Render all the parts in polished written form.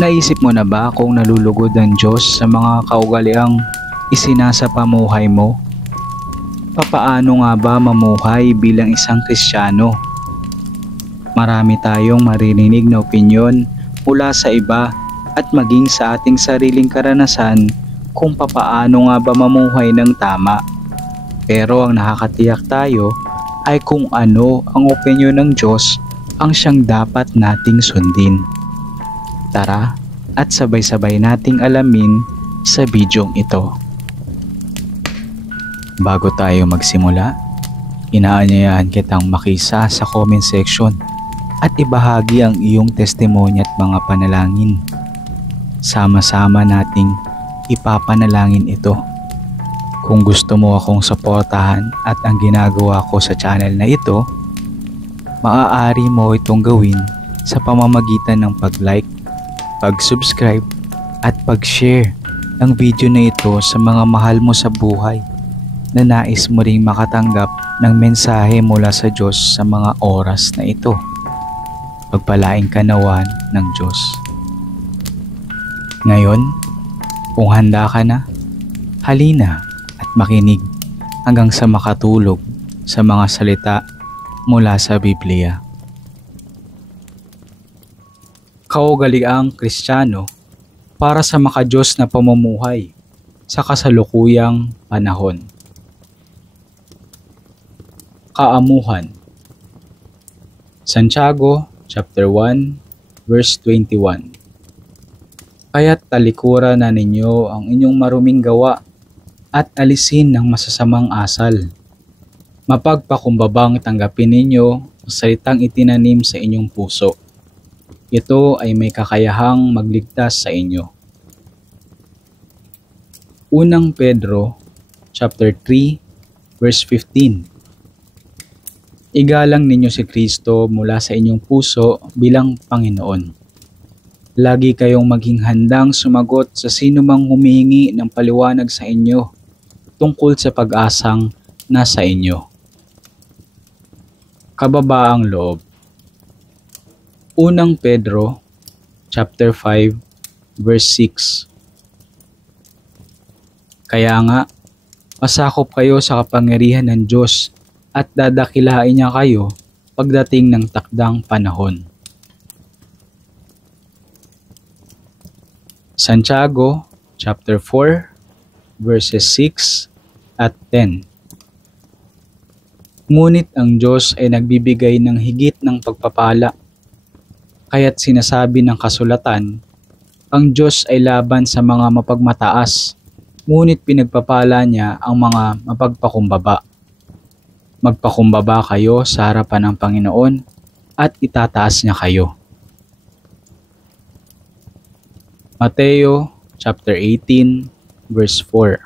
Naisip mo na ba kung nalulugod ang Diyos sa mga kaugaliang isinasa pamuhay mo? Papaano nga ba mamuhay bilang isang Kristiyano? Marami tayong maririnig na opinyon mula sa iba at maging sa ating sariling karanasan kung papaano nga ba mamuhay ng tama. Pero ang nakakatiyak tayo ay kung ano ang opinyon ng Diyos ang siyang dapat nating sundin. Tara at sabay-sabay nating alamin sa bidyong ito. Bago tayo magsimula, inaanyayahan kitang makisa sa comment section at ibahagi ang iyong testimonya at mga panalangin. Sama-sama nating ipapanalangin ito. Kung gusto mo akong suportahan at ang ginagawa ko sa channel na ito, maaari mo itong gawin sa pamamagitan ng pag-like, pag-subscribe at pag-share ng video na ito sa mga mahal mo sa buhay na nais mo ring makatanggap ng mensahe mula sa Diyos sa mga oras na ito. Pagpalain ka nawa ng Diyos. Ngayon, kung handa ka na, halina at makinig hanggang sa makatulog sa mga salita mula sa Biblia. Kaugaliang Kristiyano para sa makadiyos na pamumuhay sa kasalukuyang panahon. Kaamuhan. Santiago chapter 1 verse 21. Kaya't talikuran na ninyo ang inyong maruming gawa at alisin ng masasamang asal. Mapagpakumbabang tanggapin ninyo ang salitang itinanim sa inyong puso. Ito ay may kakayahang magligtas sa inyo. Unang Pedro chapter 3 verse 15. Igalang ninyo si Kristo mula sa inyong puso bilang Panginoon. Lagi kayong maging handang sumagot sa sino mang humihingi ng paliwanag sa inyo tungkol sa pag-asang nasa inyo. Kababaang loob. Unang Pedro chapter 5 verse 6. Kaya nga, pasakop kayo sa kapangyarihan ng Diyos at dadakilain niya kayo pagdating ng takdang panahon. Santiago chapter 4 verses 6 at 10. Ngunit ang Diyos ay nagbibigay ng higit ng pagpapala. Kaya't sinasabi ng kasulatan, ang Diyos ay laban sa mga mapagmataas, ngunit pinagpapala niya ang mga mapagpakumbaba. Magpakumbaba kayo sa harapan ng Panginoon at itataas niya kayo. Mateo chapter 18 verse 4.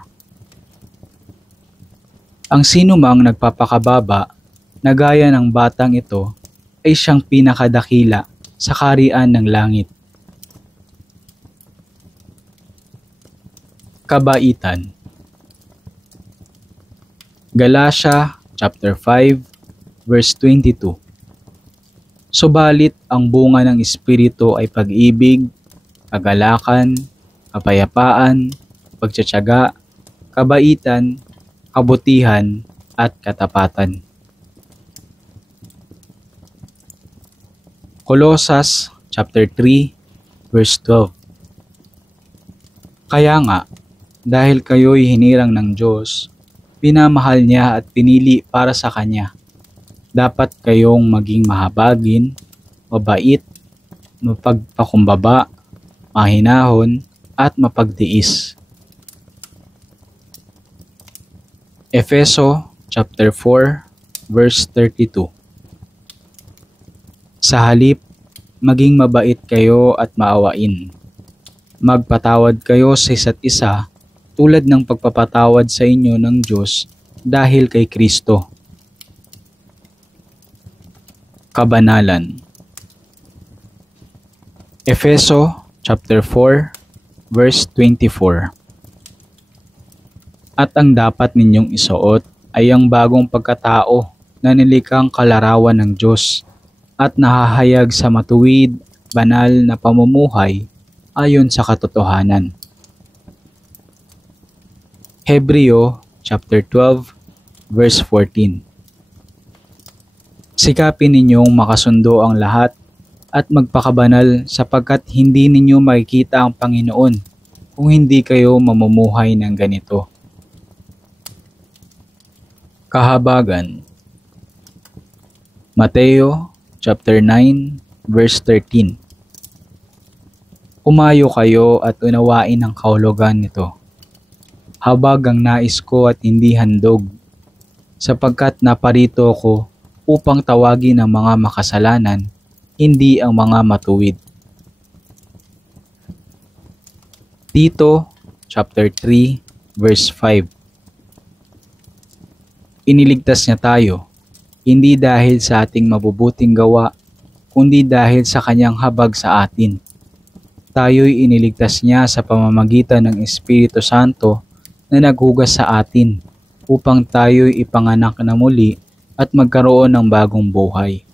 Ang sinumang nagpapakababa na gaya ng batang ito ay siyang pinakadakila sa kaharian ng langit. Kabaitan. Galatia chapter 5 verse 22. Subalit ang bunga ng Espiritu ay pag-ibig, kagalakan, kapayapaan, pagtitiyaga, kabaitan, kabutihan at katapatan. Colosas chapter 3 verse 12. Kaya nga, dahil kayo'y hinirang ng Diyos, pinamahal niya at pinili para sa Kanya. Dapat kayong maging mahabagin, mabait, mapagpakumbaba, mahinahon at mapagtiis. Efeso chapter 4 verse 32. Sa halip, maging mabait kayo at maawain. Magpatawad kayo sa isa't isa tulad ng pagpapatawad sa inyo ng Diyos dahil kay Kristo. Kabanalan. Efeso chapter 4 verse 24. At ang dapat ninyong isuot ay ang bagong pagkatao na nilikang kalarawan ng Diyos at nahahayag sa matuwid, banal na pamumuhay ayon sa katotohanan. Hebreo chapter 12 verse 14. Sikapin ninyong makasundo ang lahat at magpakabanal sapagkat hindi ninyo makikita ang Panginoon kung hindi kayo mamumuhay ng ganito. Kahabagan. Mateo chapter 9 verse 13. Umayo kayo at unawain ang kahulugan nito. Habag ang nais ko at hindi handog, sapagkat naparito ako upang tawagin ang mga makasalanan, hindi ang mga matuwid. Tito chapter 3 verse 5. Iniligtas niya tayo, hindi dahil sa ating mabubuting gawa, kundi dahil sa kanyang habag sa atin. Tayo'y iniligtas niya sa pamamagitan ng Espiritu Santo na naghugas sa atin upang tayo'y ipanganak na muli at magkaroon ng bagong buhay.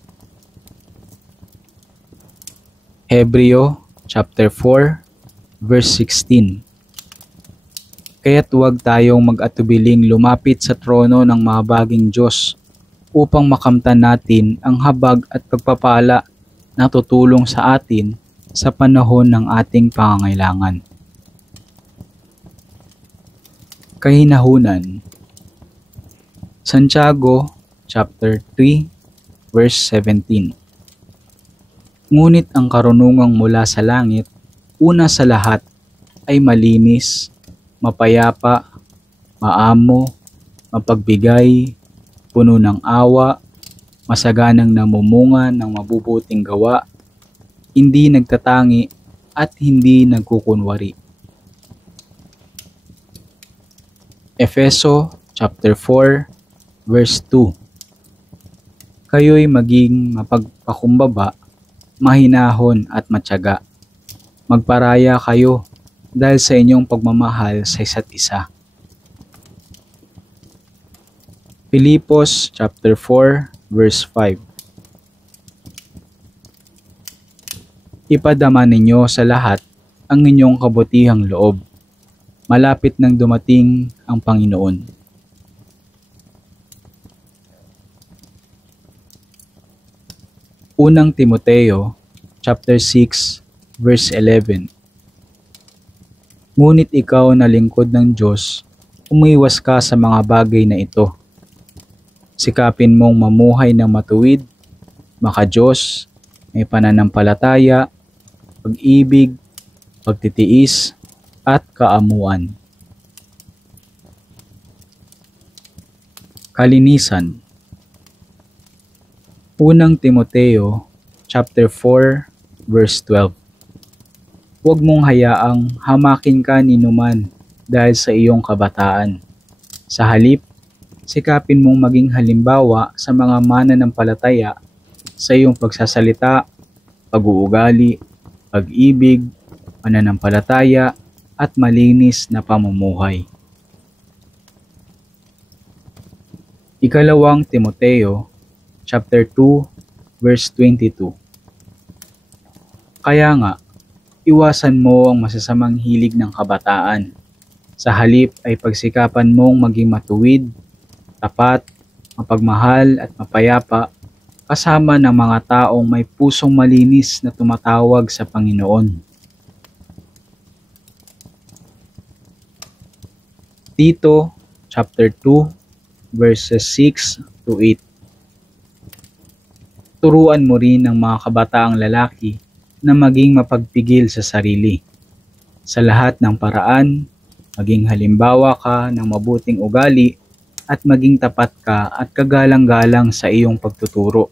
Hebreo chapter 4 verse 16. Kaya't huwag tayong mag-atubiling lumapit sa trono ng mahabaging Diyos upang makamtan natin ang habag at pagpapala na tutulong sa atin sa panahon ng ating pangangailangan. Kahinahunan. Santiago chapter 3 verse 17. Ngunit ang karunungang mula sa langit, una sa lahat ay malinis, mapayapa, maamo, mapagbigay, puno ng awa, masaganang namumunga ng mabubuting gawa, hindi nagtatangi at hindi nagkukunwari. Efeso chapter 4 verse 2. Kayo'y maging mapagpakumbaba, mahinahon at matyaga. Magparaya kayo dahil sa inyong pagmamahal sa isa't isa. Filipos chapter 4 verse 5. Ipadama ninyo sa lahat ang inyong kabutihang loob. Malapit nang dumating ang Panginoon. Unang Timoteo chapter 6 verse 11. Ngunit ikaw na lingkod ng Diyos, umiwas ka sa mga bagay na ito. Sikapin mong mamuhay ng matuwid, maka-Diyos, may pananampalataya, pag-ibig, pagtitiis, at kaamuan. Kalinisan. Unang Timoteo chapter 4 verse 12. Huwag mong hayaang hamakin ka ni numan dahil sa iyong kabataan. Sa halip, sikapin mong maging halimbawa sa mga mananampalataya sa iyong pagsasalita, pag-uugali, pag-ibig, pananampalataya, at malinis na pamumuhay. Ikalawang Timoteo chapter 2 verse 22. Kaya nga, iwasan mo ang masasamang hilig ng kabataan. Sa halip ay pagsikapan mong maging matuwid, tapat, mapagmahal at mapayapa kasama ng mga taong may pusong malinis na tumatawag sa Panginoon. Tito chapter 2 verses 6 to 8. Turuan mo rin ang mga kabataang lalaki na maging mapagpigil sa sarili. Sa lahat ng paraan, maging halimbawa ka ng mabuting ugali at maging tapat ka at kagalang-galang sa iyong pagtuturo.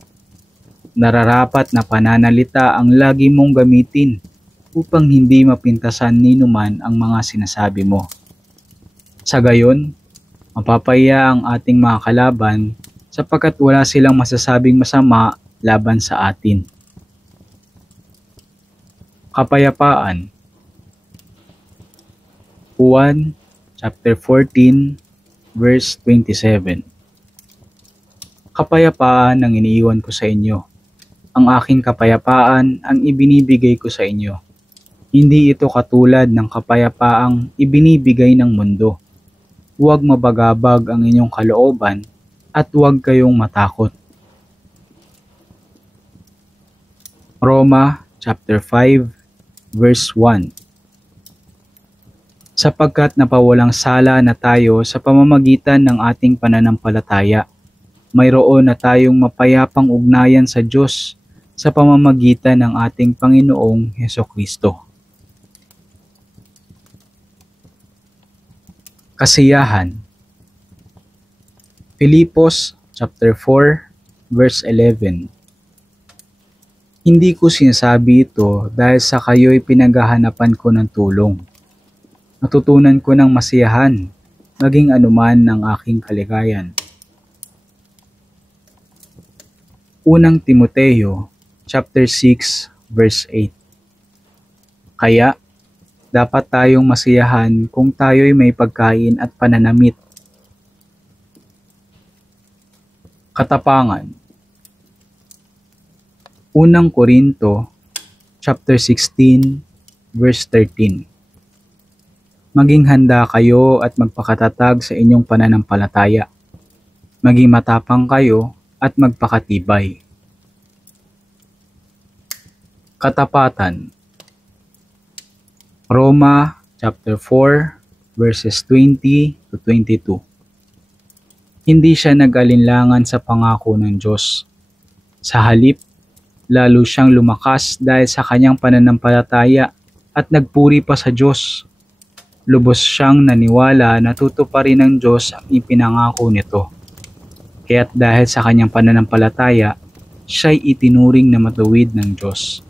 Nararapat na pananalita ang lagi mong gamitin upang hindi mapintasan ni numan ang mga sinasabi mo. Sa gayon, mapapaya ang ating mga kalaban sapagkat wala silang masasabing masama laban sa atin. Kapayapaan. Juan chapter 14 verse 27. Kapayapaan ang iniiwan ko sa inyo. Ang aking kapayapaan ang ibinibigay ko sa inyo. Hindi ito katulad ng kapayapaang ibinibigay ng mundo. Huwag mabagabag ang inyong kalooban at huwag kayong matakot. Roma chapter 5 verse 1. Sapagkat napawalang sala na tayo sa pamamagitan ng ating pananampalataya, mayroon na tayong mapayapang ugnayan sa Diyos sa pamamagitan ng ating Panginoong Hesukristo. Kasiyahan. Filipos chapter 4 verse 11. Hindi ko sinasabi ito dahil sa kayo'y pinaghahanapan ko ng tulong. Natutunan ko ng masiyahan, maging anuman ng aking kaligayan. Unang Timoteo chapter 6 verse 8. Kaya, dapat tayong masiyahan kung tayo'y may pagkain at pananamit. Katapangan. Unang Korinto chapter 16 verse 13. Maging handa kayo at magpakatatag sa inyong pananampalataya. Maging matapang kayo at magpakatibay. Katapatan. Roma chapter 4 verses 20 to 22. Hindi siya nag-alinlangan sa pangako ng Diyos. Sa halip, lalo siyang lumakas dahil sa kanyang pananampalataya at nagpuri pa sa Diyos. Lubos siyang naniwala na tutuparin ng Diyos ang ipinangako nito. Kaya't dahil sa kanyang pananampalataya, siya'y itinuring na matuwid ng Diyos.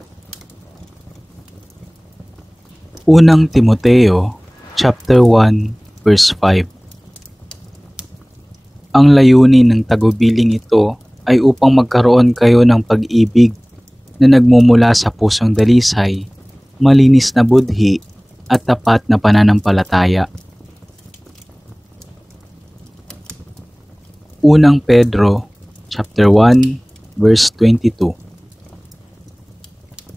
Unang Timoteo chapter 1 verse 5. Ang layunin ng tagubiling ito ay upang magkaroon kayo ng pag-ibig na nagmumula sa pusong dalisay, malinis na budhi at tapat na pananampalataya. Unang Pedro chapter 1 verse 22.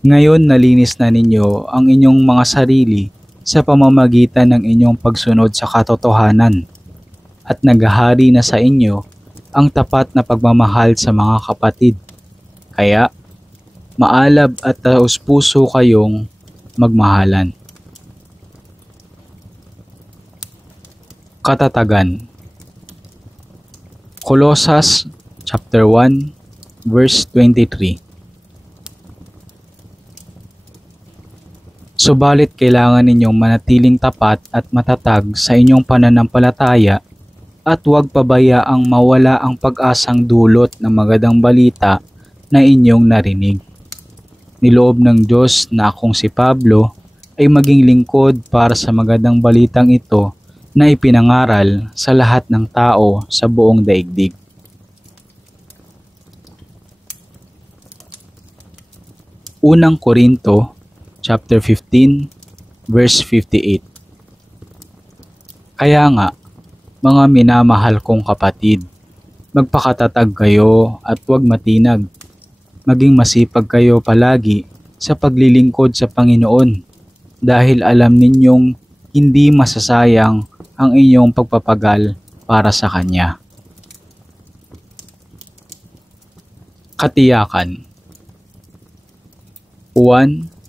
Ngayon nalinis na ninyo ang inyong mga sarili sa pamamagitan ng inyong pagsunod sa katotohanan at naghahari na sa inyo ang tapat na pagmamahal sa mga kapatid. Kaya, maalab at taos-puso kayong magmahalan. Katatagan. Colosas chapter 1 verse 23. Subalit kailangan ninyong manatiling tapat at matatag sa inyong pananampalataya at huwag pabayaang mawala ang pag-asang dulot ng magandang balita na inyong narinig. Niloob ng Diyos na akong si Pablo ay maging lingkod para sa magandang balitang ito na ipinangaral sa lahat ng tao sa buong daigdig. Unang Korinto chapter 15 verse 58. Kaya nga, mga minamahal kong kapatid, magpakatatag kayo at huwag matinag. Maging masipag kayo palagi sa paglilingkod sa Panginoon dahil alam ninyong hindi masasayang ang inyong pagpapagal para sa Kanya. Katiyakan. 1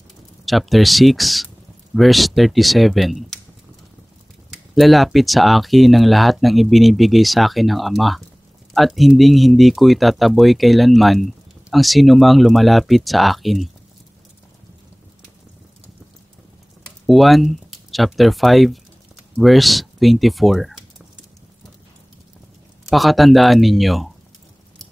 chapter 6 verse 37. Lalapit sa akin ang lahat ng ibinibigay sa akin ng Ama, at hindi ko itataboy kailanman ang sinumang lumalapit sa akin. 1 chapter 5 verse 24. Pakatandaan ninyo,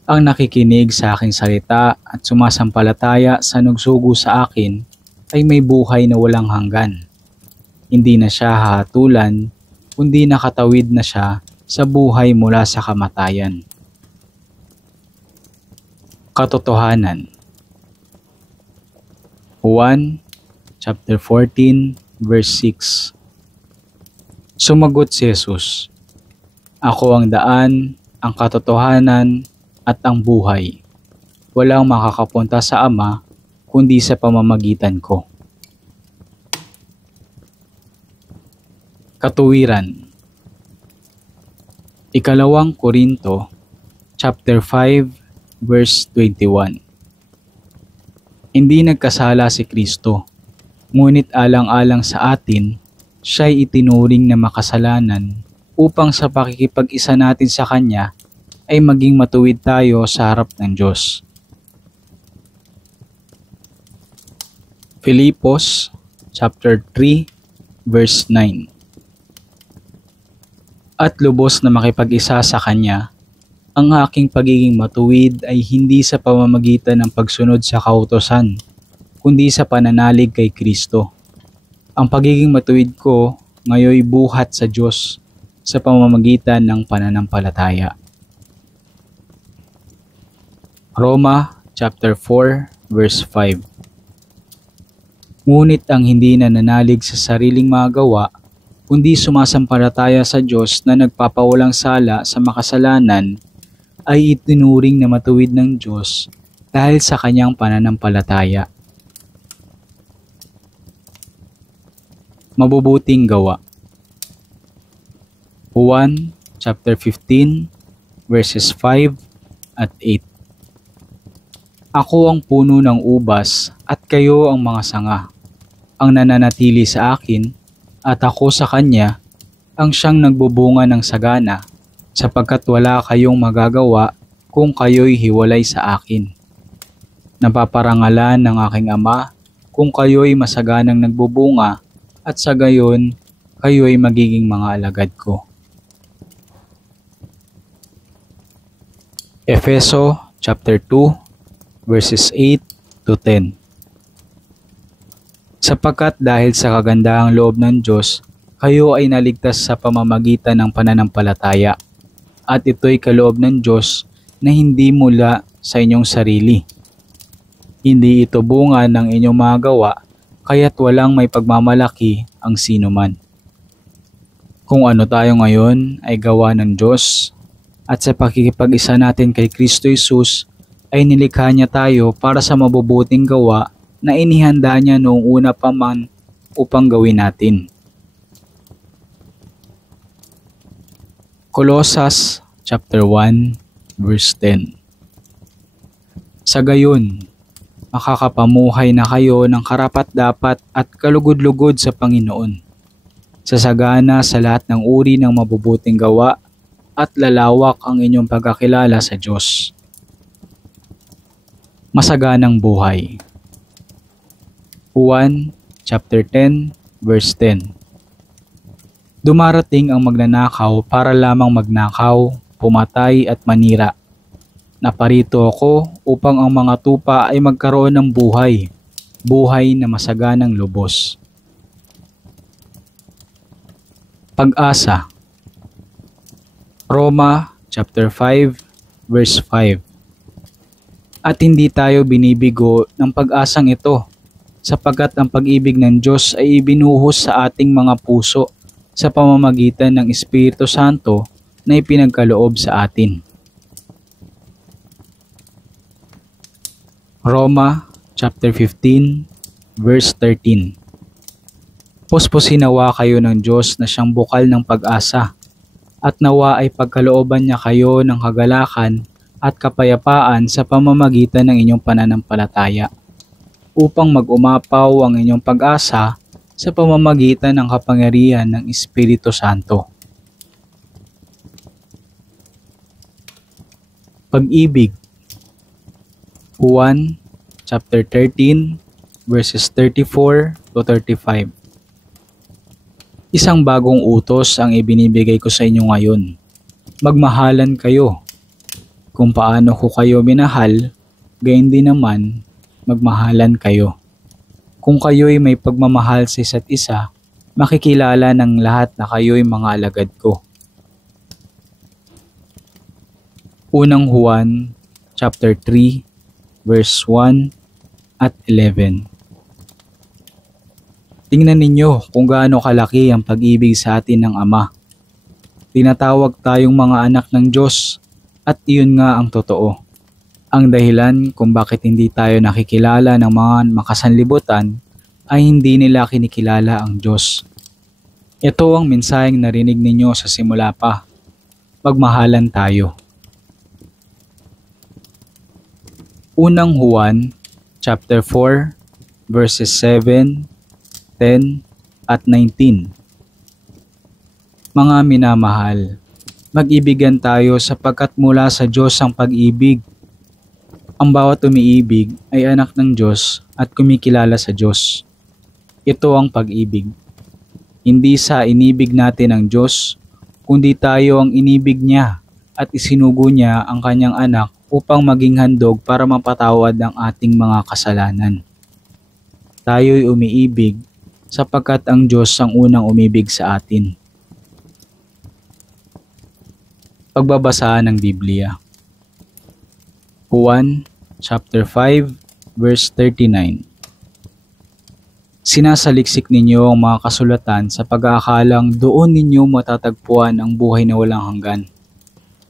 ang nakikinig sa aking salita at sumasampalataya sa nagsugo sa akin ay may buhay na walang hanggan. Hindi na siya hahatulan, kundi nakatawid na siya sa buhay mula sa kamatayan. Katotohanan. 1 chapter 14 verse 6. Sumagot si Jesus, Ako ang daan, ang katotohanan, at ang buhay. Walang makakapunta sa Ama kundi sa pamamagitan ko. Katuwiran. Ikalawang Korinto, chapter 5, verse 21. Hindi nagkasala si Kristo, ngunit alang-alang sa atin, siya'y itinuring na makasalanan upang sa pakikipag-isa natin sa Kanya ay maging matuwid tayo sa harap ng Diyos. Filipos, chapter 3, verse 9. At lubos na makipag-isa sa Kanya, ang aking pagiging matuwid ay hindi sa pamamagitan ng pagsunod sa kautusan, kundi sa pananalig kay Kristo. Ang pagiging matuwid ko ngayoy buhat sa Diyos sa pamamagitan ng pananampalataya. Roma chapter 4 verse 5. Ngunit ang hindi nananalig sa sariling magawa, kundi sumasampalataya sa Diyos na nagpapawalang sala sa makasalanan, ay itinuring na matuwid ng Diyos dahil sa kanyang pananampalataya. Mabubuting gawa. Juan chapter 15 verses 5 at 8. Ako ang puno ng ubas at kayo ang mga sanga. Ang nananatili sa akin at ako sa kanya ang siyang nagbubunga ng sagana, sapagkat wala kayong magagawa kung kayo'y hiwalay sa akin. Napaparangalan ng aking Ama kung kayo'y masaganang nagbubunga at sa gayon kayo'y magiging mga alagad ko. Efeso chapter 2 verses 8 to 10. Sapagkat dahil sa kagandahang loob ng Diyos, kayo ay naligtas sa pamamagitan ng pananampalataya. At ito'y kaloob ng Diyos na hindi mula sa inyong sarili. Hindi ito bunga ng inyong mga gawa, kaya't walang may pagmamalaki ang sinuman. Kung ano tayo ngayon ay gawa ng Diyos, at sa pakikipag-isa natin kay Kristo Jesus, ay nilikha niya tayo para sa mabubuting gawa na inihanda niya noong una pa man upang gawin natin. Colosas chapter 1 verse 10. Sa gayon, makakapamuhay na kayo ng karapat-dapat at kalugod-lugod sa Panginoon, sasagana sa lahat ng uri ng mabubuting gawa at lalawak ang inyong pagkakilala sa Diyos. Masaganang buhay. Juan chapter 10 verse 10. Dumarating ang magnanakaw para lamang magnakaw, pumatay at manira. Naparito ako upang ang mga tupa ay magkaroon ng buhay, buhay na masaganang lubos. Pag-asa. Roma chapter 5 verse 5. At hindi tayo binibigo ng pag-asang ito, sapagkat ang pag-ibig ng Diyos ay ibinuhos sa ating mga puso sa pamamagitan ng Espiritu Santo na ipinagkaloob sa atin. Roma chapter 15 verse 13. Puspusin nawa kayo ng Diyos na siyang bukal ng pag-asa, at nawa ay pagkalooban niya kayo ng kagalakan at kapayapaan sa pamamagitan ng inyong pananampalataya, upang mag-umapaw ang inyong pag-asa sa pamamagitan ng kapangyarihan ng Espiritu Santo. Pag-ibig. Juan chapter 13 verses 34 to 35. Isang bagong utos ang ibinibigay ko sa inyo ngayon. Magmahalan kayo. Kung paano ko kayo minahal, gayon din naman magmahalan kayo. Kung kayo'y may pagmamahal sa isa't isa, makikilala ng lahat na kayo'y mga alagad ko. Unang Juan chapter 3 verse 1 at 11. Tingnan ninyo kung gaano kalaki ang pag-ibig sa atin ng Ama. Tinatawag tayong mga anak ng Diyos, at iyon nga ang totoo. Ang dahilan kung bakit hindi tayo nakikilala ng mga makasanlibutan ay hindi nila kinikilala ang Diyos. Ito ang mensaheng narinig ninyo sa simula pa. Magmahalan tayo. Unang Juan, chapter 4, verses 7, 10, at 19. Mga minamahal, mag-ibigan tayo sapagkat mula sa Diyos ang pag-ibig. Ang bawat umiibig ay anak ng Diyos at kumikilala sa Diyos. Ito ang pag-ibig. Hindi sa inibig natin ang Diyos, kundi tayo ang inibig niya at isinugo niya ang kanyang anak upang maging handog para mapatawad ang ating mga kasalanan. Tayo'y umiibig sapagkat ang Diyos ang unang umibig sa atin. Pagbabasa ng Biblia. Juan chapter 5 verse 39. Sinasaliksik ninyo ang mga kasulatan sa pag-aakalang doon ninyo matatagpuan ang buhay na walang hanggan.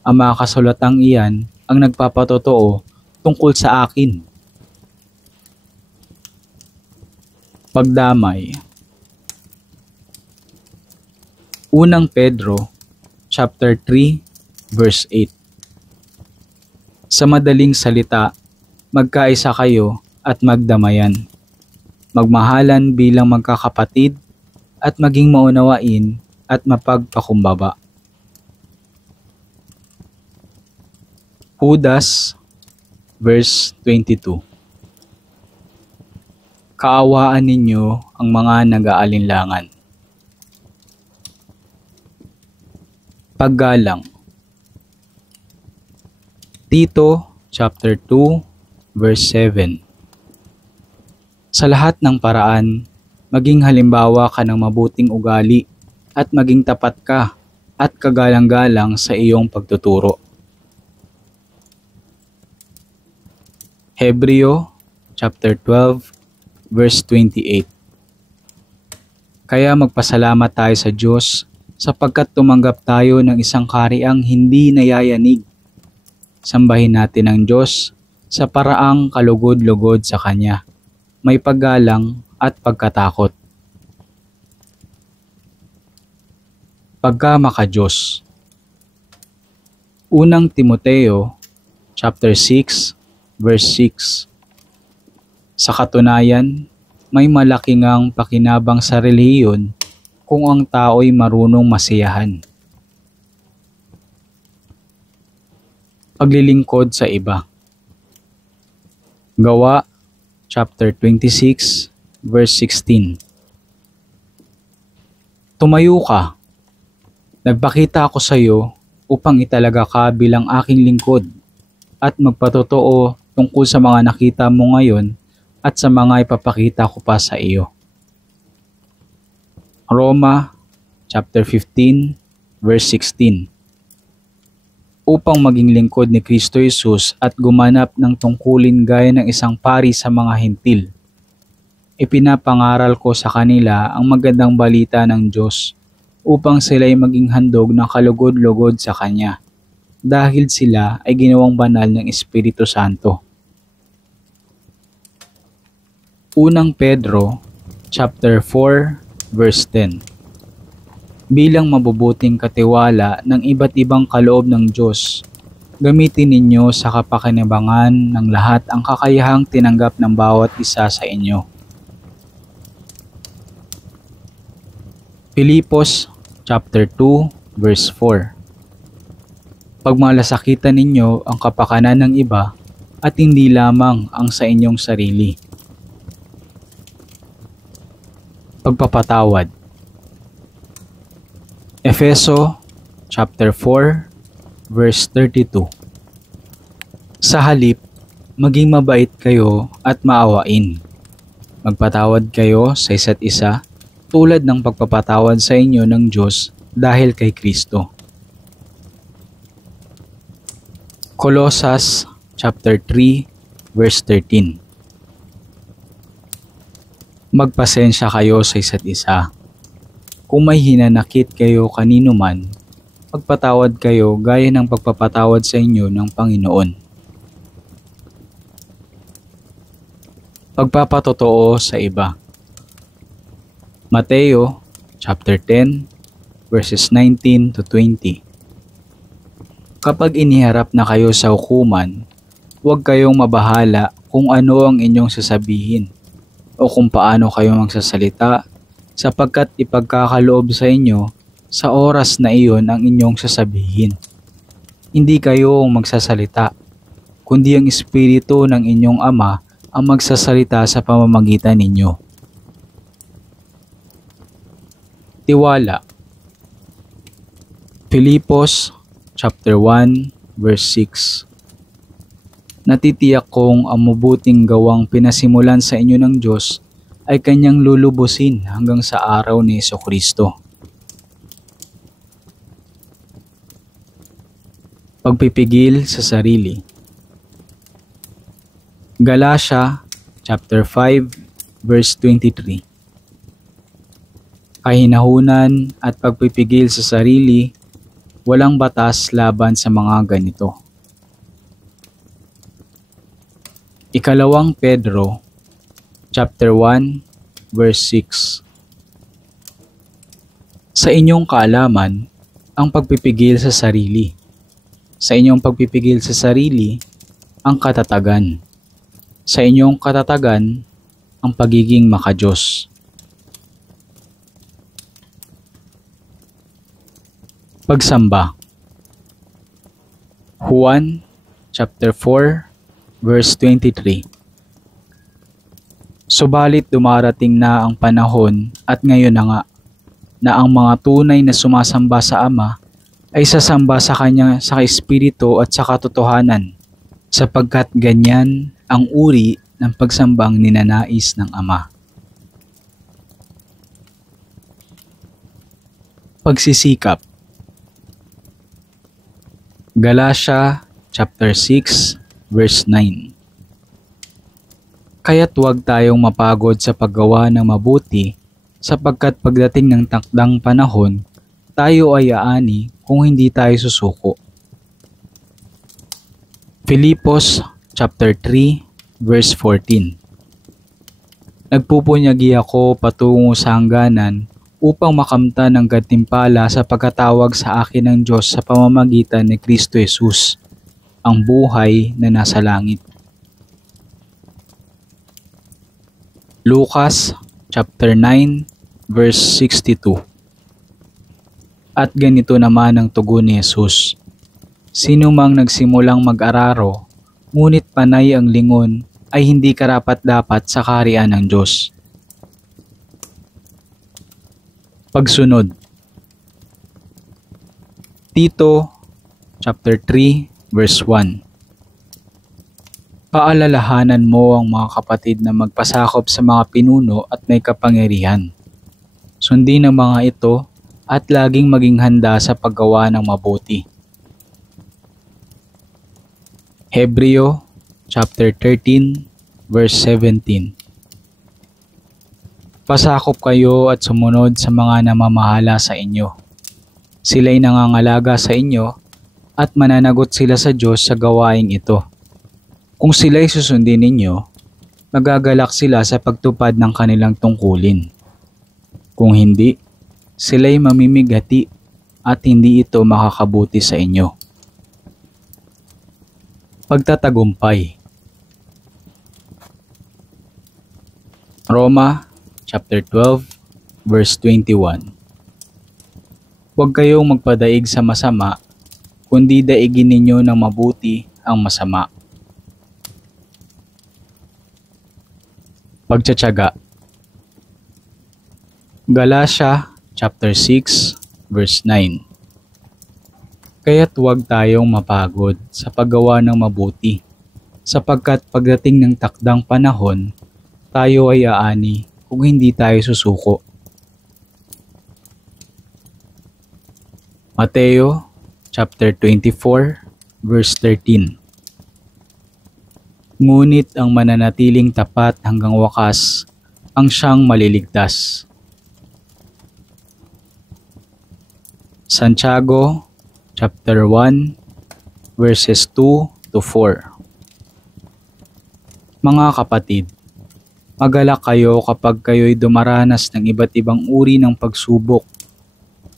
Ang mga kasulatang iyan ang nagpapatotoo tungkol sa akin. Pagdamay. Unang Pedro chapter 3 verse 8. Sa madaling salita, magkaisa kayo at magdamayan. Magmahalan bilang magkakapatid at maging maunawain at mapagpakumbaba. Judas verse 22. Kaawaan ninyo ang mga nag-aalinlangan. Paggalang. Tito chapter 2 verse 7. Sa lahat ng paraan, maging halimbawa ka ng mabuting ugali at maging tapat ka at kagalang-galang sa iyong pagtuturo. Hebreo chapter 12 verse 28. Kaya magpasalamat tayo sa Diyos sapagkat tumanggap tayo ng isang kariang hindi nayayanig. Sambahin natin ang Diyos sa paraang kalugod-lugod sa Kanya, may paggalang at pagkatakot. Pagkamaka-Diyos. Unang Timoteo chapter 6 verse 6. Sa katunayan, may malaki ngang pakinabang sa relihiyon kung ang tao'y marunong masiyahan. Paglilingkod sa iba. Gawa chapter 26 verse 16. Tumayo ka. Nagpakita ako sa iyo upang italaga ka bilang aking lingkod at magpatotoo tungkol sa mga nakita mo ngayon at sa mga ipapakita ko pa sa iyo. Roma chapter 15 verse 16. Upang maging lingkod ni Kristo Jesus at gumanap ng tungkulin gaya ng isang pari sa mga hintil. Ipinapangaral ko sa kanila ang magandang balita ng Diyos upang sila'y maging handog ng kalugod-lugod sa Kanya dahil sila ay ginawang banal ng Espiritu Santo. Unang Pedro chapter 4 verse 10. Bilang mabubuting katiwala ng iba't ibang kaloob ng Diyos, gamitin ninyo sa kapakinabangan ng lahat ang kakayahang tinanggap ng bawat isa sa inyo. Filipos chapter 2 verse 4. Pagmalasakitan ninyo ang kapakanan ng iba at hindi lamang ang sa inyong sarili. Pagpapatawad. Efeso chapter 4 verse 32. Sa halip, maging mabait kayo at maawain. Magpatawad kayo sa isa't isa tulad ng pagpapatawad sa inyo ng Diyos dahil kay Kristo. Colosas chapter 3 verse 13. Magpasensya kayo sa isa't isa. Kung may hinanakit kayo kanino man, magpatawad kayo gaya ng pagpapatawad sa inyo ng Panginoon. Pagpapatotoo sa iba. Mateo chapter 10, verses 19 to 20. Kapag iniharap na kayo sa hukuman, huwag kayong mabahala kung ano ang inyong sasabihin o kung paano kayo magsasalita, sapagkat ipagkakaloob sa inyo sa oras na iyon ang inyong sasabihin. Hindi kayo ang magsasalita, kundi ang Espiritu ng inyong Ama ang magsasalita sa pamamagitan ninyo. Tiwala. Filipos chapter 1 verse 6. Natitiyak kong ang mabuting gawang pinasimulan sa inyo ng Diyos ay kanyang lulubusin hanggang sa araw ni Jesucristo. Pagpipigil sa sarili. Galatia chapter 5 verse 23. Kahinahunan at pagpipigil sa sarili, walang batas laban sa mga ganito. Ikalawang Pedro chapter 1 verse 6. Sa inyong kaalaman, ang pagpipigil sa sarili. Sa inyong pagpipigil sa sarili, ang katatagan. Sa inyong katatagan, ang pagiging makadiyos. Pagsamba. Juan chapter 4 verse 23. Subalit dumarating na ang panahon at ngayon na nga na ang mga tunay na sumasamba sa Ama ay sasamba sa Kanya sa Espiritu at sa katotohanan, sapagkat ganyan ang uri ng pagsambang ninanais ng Ama. Pagsisikap. Galatia chapter 6 verse 9. Kaya't huwag tayong mapagod sa paggawa ng mabuti, sapagkat pagdating ng takdang panahon, tayo ay aani kung hindi tayo susuko. Filipos chapter 3 verse 14. Nagpupunyagi ako patungo sa hangganan upang makamtan ng gantimpala sa pagkatawag sa akin ng Diyos sa pamamagitan ni Kristo Jesus, ang buhay na nasa langit. Lucas chapter 9 verse 62. At ganito naman ang tugon ni Jesus. Sino mang nagsimulang mag-araro, ngunit panay ang lingon, ay hindi karapat-dapat sa kaharian ng Diyos. Pagsunod. Tito chapter 3 verse 1. Paalalahanan mo ang mga kapatid na magpasakop sa mga pinuno at may kapangyarihan. Sundin ang mga ito at laging maging handa sa paggawa ng mabuti. Hebreo chapter 13 verse 17. Pasakop kayo at sumunod sa mga namamahala sa inyo. Sila'y nangangalaga sa inyo at mananagot sila sa Diyos sa gawaing ito. Kung sila'y susundin ninyo, magagalak sila sa pagtupad ng kanilang tungkulin. Kung hindi, sila'y mamimigati at hindi ito makakabuti sa inyo. Pagtatagumpay. Roma chapter 12 verse 21. Huwag kayong magpadaig sa masama, kundi daigin ninyo ng mabuti ang masama. Pagtiyatiyaga. Galatia chapter 6 verse 9. Kaya't huwag tayong mapagod sa paggawa ng mabuti, sapagkat pagdating ng takdang panahon, tayo ay aani kung hindi tayo susuko. Mateo chapter 24 verse 13. Ngunit ang mananatiling tapat hanggang wakas ang siyang maliligtas. Santiago chapter 1 verses 2 to 4. Mga kapatid, Magalak kayo kapag kayo'y dumaranas ng iba't ibang uri ng pagsubok.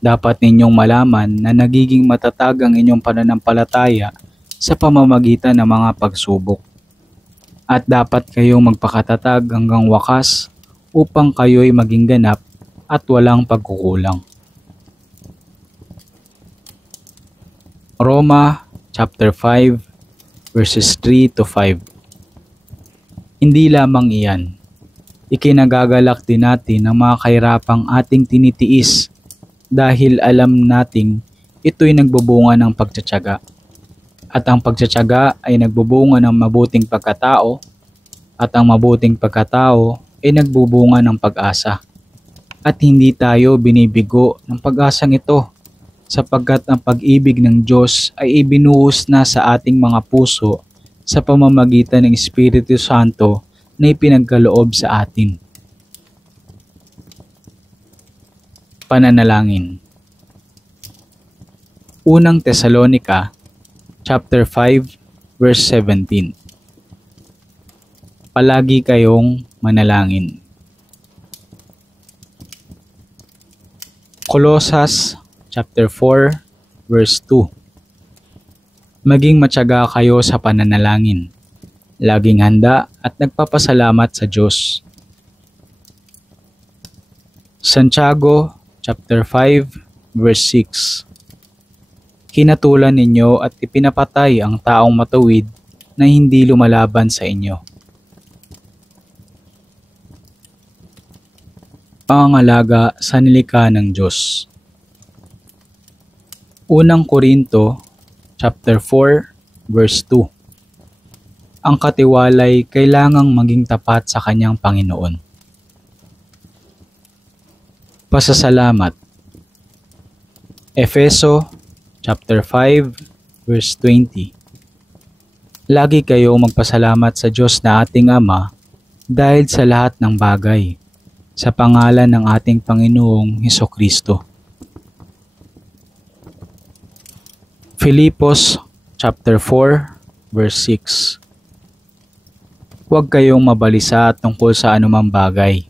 Dapat ninyong malaman na nagiging matatag ang inyong pananampalataya sa pamamagitan ng mga pagsubok. At dapat kayong magpakatatag hanggang wakas upang kayo'y maging ganap at walang pagkukulang. Roma chapter 5 verses 3 to 5. Hindi lamang iyan, ikinagagalak din natin ang mga kahirapang ating tinitiis dahil alam nating ito'y nagbubunga ng pagtsatsaga. At ang pagtsatsaga ay nagbubunga ng mabuting pagkatao, at ang mabuting pagkatao ay nagbubunga ng pag-asa. At hindi tayo binibigo ng pag-asang ito, sapagkat ang pag-ibig ng Diyos ay ibinuhos na sa ating mga puso sa pamamagitan ng Espiritu Santo na ipinagkaloob sa atin. Pananalangin. Unang Tesalonica chapter 5 verse 17. Palagi kayong manalangin. Colosas chapter 4 verse 2. Maging matyaga kayo sa pananalangin, laging handa at nagpapasalamat sa Diyos. Santiago chapter 5 verse 6. Hinatulan ninyo at ipinapatay ang taong matuwid na hindi lumalaban sa inyo. Pangangalaga sa nilikha ng Diyos. Unang Korinto chapter 4 verse 2. Ang katiwalay kailangang maging tapat sa kanyang Panginoon. Pasasalamat. Efeso chapter 5 verse 20. Lagi kayong magpasalamat sa Diyos na ating Ama dahil sa lahat ng bagay, sa pangalan ng ating Panginoong Hesukristo. Filipos chapter 4 verse 6. Huwag kayong mabalisa tungkol sa anumang bagay.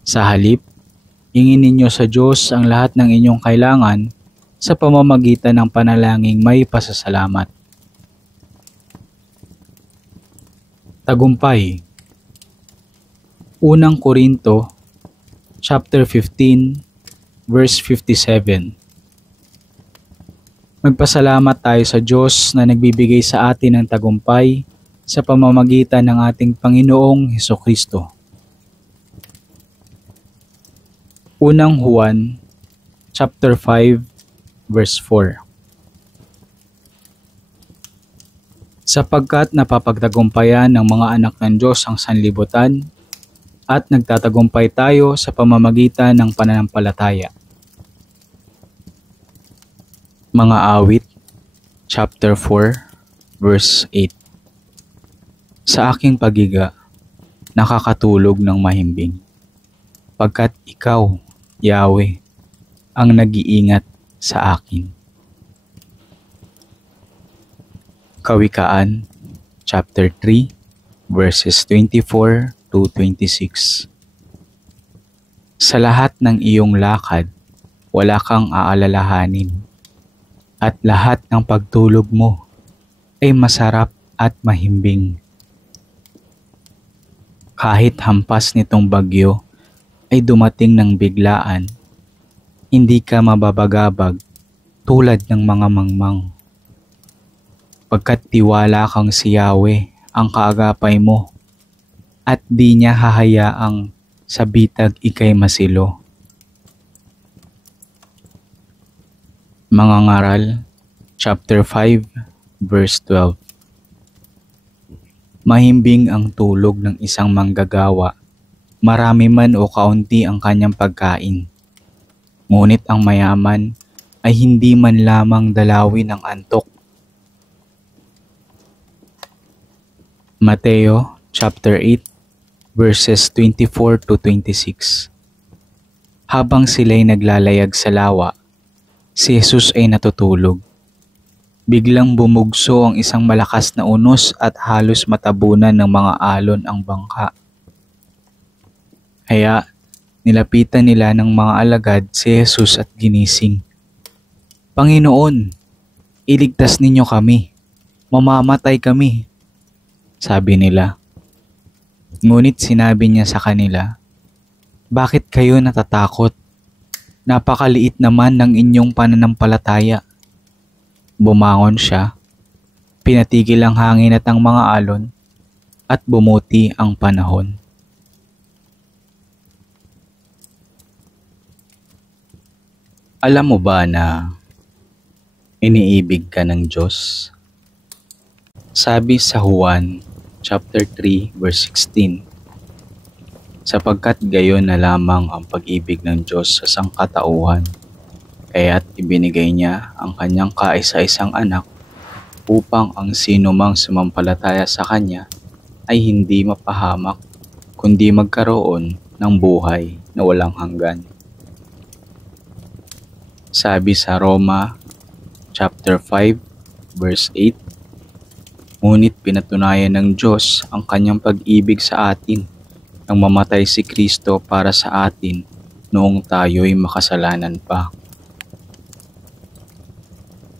Sa halip, hingin ninyo sa Diyos ang lahat ng inyong kailangan sa pamamagitan ng panalangin may pasasalamat. Tagumpay. Unang Korinto chapter 15 verse 57. Magpasalamat tayo sa Diyos na nagbibigay sa atin ng tagumpay sa pamamagitan ng ating Panginoong Hesukristo. Unang Juan chapter 5 verse 4. Sapagkat napapagtagumpayan ng mga anak ng Diyos ang sanlibutan at nagtatagumpay tayo sa pamamagitan ng pananampalataya. Mga awit chapter 4 verse 8. Sa aking pagiga, nakakatulog ng mahimbing, pagkat ikaw, Yahweh, ang nag-iingat sa akin. Kawikaan chapter 3 verses 24 to 26. Sa lahat ng iyong lakad, wala kang aalalahanin, at lahat ng pagtulog mo ay masarap at mahimbing. Kahit hampas nitong bagyo ay dumating ng biglaan, hindi ka mababagabag tulad ng mga mangmang. Pagkat tiwala kang si Yahweh ang kaagapay mo, at di niya hahayaang sa bitag ikay masilo. Mga ngaral, chapter 5, verse 12. Mahimbing ang tulog ng isang manggagawa, marami man o kaunti ang kanyang pagkain. Ngunit ang mayaman ay hindi man lamang dalawin ng antok. Mateo chapter 8 verses 24 to 26. Habang sila'y naglalayag sa lawa, si Jesus ay natutulog. Biglang bumugso ang isang malakas na unos at halos matabunan ng mga alon ang bangka. Kaya nilapitan nila ng mga alagad si Jesus at ginising. "Panginoon, iligtas ninyo kami. Mamamatay kami," sabi nila. Ngunit sinabi niya sa kanila, "Bakit kayo natatakot? Napakaliit naman ng inyong pananampalataya." Bumangon siya, pinatigil ang hangin at ang mga alon, at bumuti ang panahon. Alam mo ba na iniibig ka ng Diyos? Sabi sa Juan chapter 3 verse 16, "Sapagkat gayon na lamang ang pag-ibig ng Diyos sa sangkatauhan, kaya't ibinigay niya ang kanyang kaisa-isang anak upang ang sinumang sumampalataya sa kanya ay hindi mapahamak, kundi magkaroon ng buhay na walang hanggan." Sabi sa Roma chapter 5 verse 8, "Ngunit pinatunayan ng Diyos ang kanyang pag-ibig sa atin nang mamatay si Kristo para sa atin noong tayo'y makasalanan pa."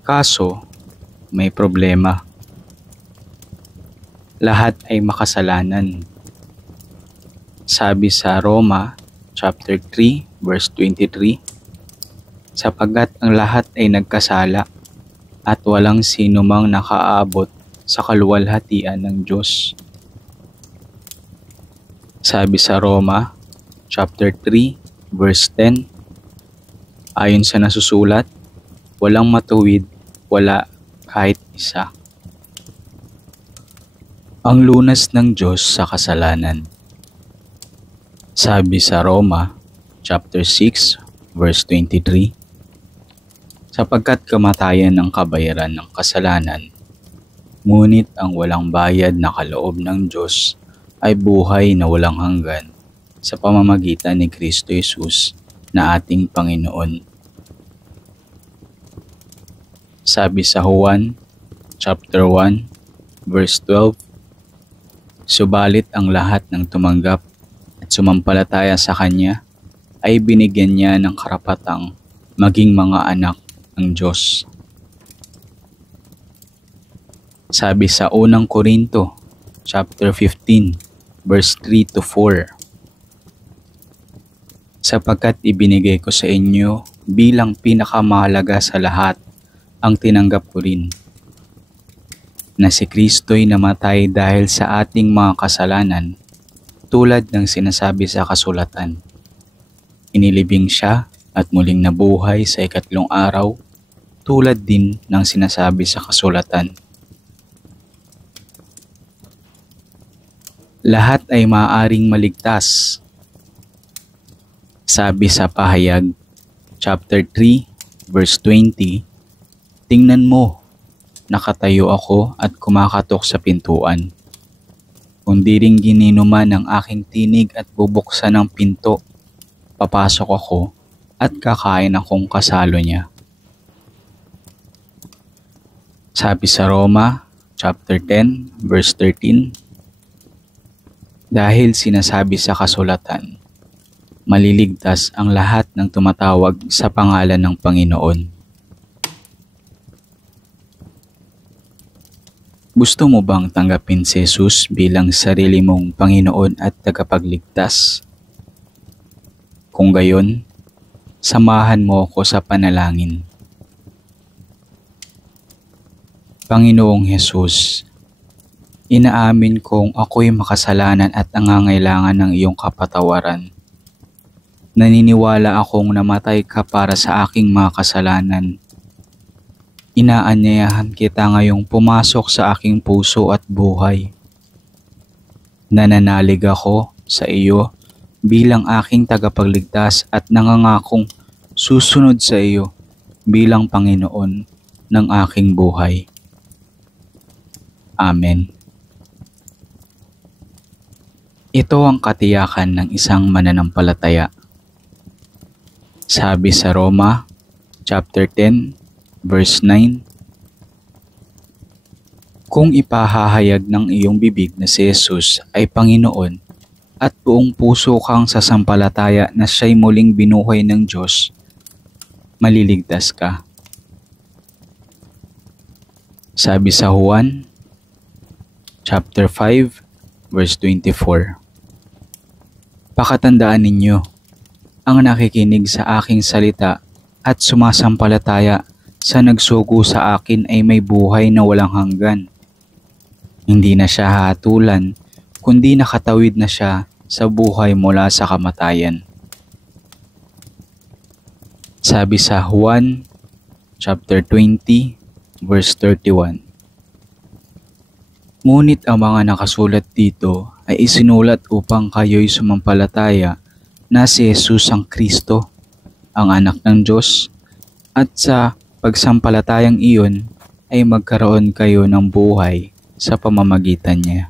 Kaso, may problema. Lahat ay makasalanan. Sabi sa Roma chapter 3 verse 23, "Sapagkat ang lahat ay nagkasala at walang sino mang nakaabot sa kaluwalhatian ng Diyos." Sabi sa Roma chapter 3 verse 10, ayon sa nasusulat, "Walang matuwid, wala kahit isa." Ang lunas ng Diyos sa kasalanan. Sabi sa Roma chapter 6 verse 23, "Sapagkat kamatayan ng kabayaran ng kasalanan, ngunit ang walang bayad na kaloob ng Diyos ay buhay na walang hanggan sa pamamagitan ni Kristo Jesus na ating Panginoon." Sabi sa Juan chapter 1 verse 12, "Subalit ang lahat ng tumanggap at sumampalataya sa Kanya ay binigyan niya ng karapatang maging mga anak ng Diyos." Sabi sa unang Korinto chapter 15 verse 3 to 4, "Sapagkat ibinigay ko sa inyo bilang pinakamahalaga sa lahat ang tinanggap ko rin, na si Kristo'y namatay dahil sa ating mga kasalanan, tulad ng sinasabi sa kasulatan. Inilibing siya at muling nabuhay sa ikatlong araw, tulad din ng sinasabi sa kasulatan. Lahat ay maaaring maligtas." Sabi sa Pahayag chapter 3 verse 20, "Tingnan mo, nakatayo ako at kumakatok sa pintuan. Kung di ring gininuman ng aking tinig at bubuksan ng pinto, papasok ako at kakain akong kasalo niya." Sabi sa Roma chapter 10 verse 13, "Dahil sinasabi sa kasulatan, maliligtas ang lahat ng tumatawag sa pangalan ng Panginoon." Gusto mo bang tanggapin si Jesus bilang sarili mong Panginoon at tagapagligtas? Kung gayon, samahan mo ako sa panalangin. Panginoong Jesus, inaamin kong ako'y makasalanan at nangangailangan ng iyong kapatawaran. Naniniwala akong namatay ka para sa aking mga kasalanan. Inaanyayahan kita ngayong pumasok sa aking puso at buhay. Nananalig ako sa iyo bilang aking tagapagligtas at nangangakong susunod sa iyo bilang Panginoon ng aking buhay. Amen. Ito ang katiyakan ng isang mananampalataya. Sabi sa Roma chapter 10 verse 9, "Kung ipahahayag ng iyong bibig na si Jesus ay Panginoon at buong puso kang sasampalataya na siya'y muling binuhay ng Diyos, maliligtas ka. Sabi sa Juan, chapter 5, verse 24. Pakatandaan ninyo, ang nakikinig sa aking salita at sumasampalataya sa nagsugo sa akin ay may buhay na walang hanggan. Hindi na siya hahatulan, kundi nakatawid na siya sa buhay mula sa kamatayan. Sabi sa Juan, chapter 20, verse 31. Ngunit ang mga nakasulat dito ay isinulat upang kayo'y sumampalataya na si Jesus ang Kristo, ang anak ng Diyos, at sa pagsampalatayang iyon ay magkaroon kayo ng buhay sa pamamagitan niya.